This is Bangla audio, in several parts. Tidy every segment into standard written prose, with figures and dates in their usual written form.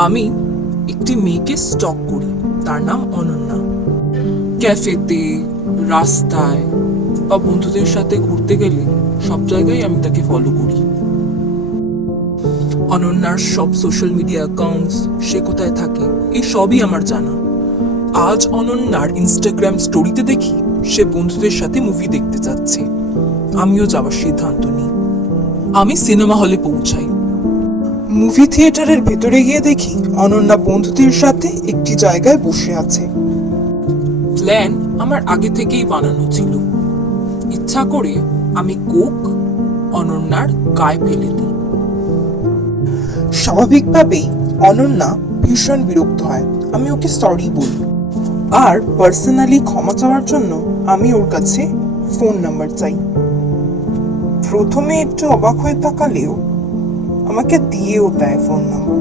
আমি একটি মেয়েকে স্টক করি, তার নাম অনন্যা। ক্যাফেতে, রাস্তায় বা বন্ধুদের সাথে ঘুরতে গেলে সব জায়গায় আমি তাকে ফলো করি। অনন্যার সব সোশ্যাল মিডিয়া অ্যাকাউন্টস, সে কোথায় থাকে, এই সবই আমার জানা। আজ অনন্যার ইনস্টাগ্রাম স্টোরিতে দেখি সে বন্ধুদের সাথে মুভি দেখতে যাচ্ছে। আমিও যাওয়ার সিদ্ধান্ত নিই। আমি সিনেমা হলে পৌঁছাই। মুভি থিয়েটারের ভেতরে গিয়ে দেখি অনন্যা বন্ধুদের সাথে একটি জায়গায় বসে আছে। প্ল্যান আমার আগে থেকেই বানানো ছিল। ইচ্ছা করে আমি কোক অনন্যার গায়ে ফেলে দিই। স্বাভাবিকভাবেই অনন্যা ভীষণ বিরক্ত হয়। আমি ওকে সরি বলি, আর পার্সোনালি ক্ষমা চাওয়ার জন্য আমি ওর কাছে ফোন নাম্বার চাই। প্রথমে একটু অবাক হয়ে তাকালেও আমাকে দিয়েও দেয় ফোন নাম্বার।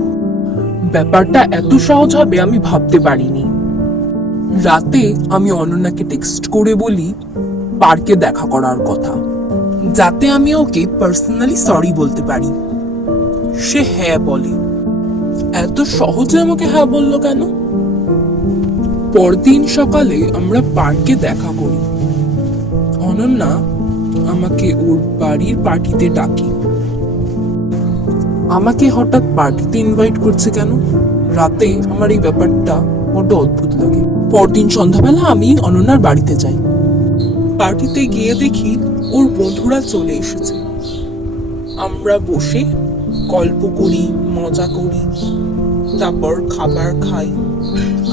ব্যাপারটা এত সহজ হবে আমি ভাবতে পারিনি। রাতে আমি অনন্যাকে টেক্সট করে বলি পার্কে দেখা করার কথা, যাতে আমি ওকে পার্সোনালি সরি বলতে পারি। সে হ্যাঁ বলে। এত সহজে আমাকে হ্যাঁ বললো কেন? পরদিন সকালে আমরা পার্কে দেখা করি। অনন্যা আমাকে ওর বাড়ির পার্টিতে ডাকে। আমাকে হঠাৎ পার্টিতে ইনভাইট করছে কেন? রাতে আমার এই ব্যাপারটা বড্ড অদ্ভুত লাগে। পরদিন সন্ধ্যাবেলা আমি অনন্যার বাড়িতে যাই। পার্টিতে গিয়ে দেখি ওর বন্ধুরা চলে এসেছে। আমরা বসে গল্প করি, মজা করি, তারপর খাবার খাই।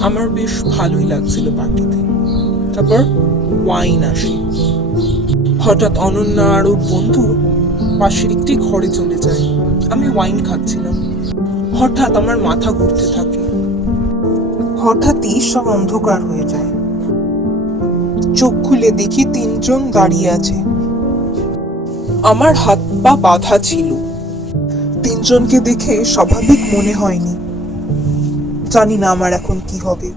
আমার বেশ ভালোই লাগছিল পার্টিতে। তারপর ওয়াইন আসে। হঠাৎ অনন্যা আর ওর বন্ধু পাশের একটি ঘরে চলে যায়। আমি ওয়াইন খাচ্ছিলাম। হঠাৎ আমার মাথা ঘুরতে থাকে। হঠাৎই সব অন্ধকার হয়ে যায়। চোখ খুলে দেখি তিনজন দাঁড়িয়ে আছে। আমার হাত পা বাঁধা ছিল। তিনজনকে দেখে স্বাভাবিক মনে হয়নি। জানি না আমার এখন কি হবে।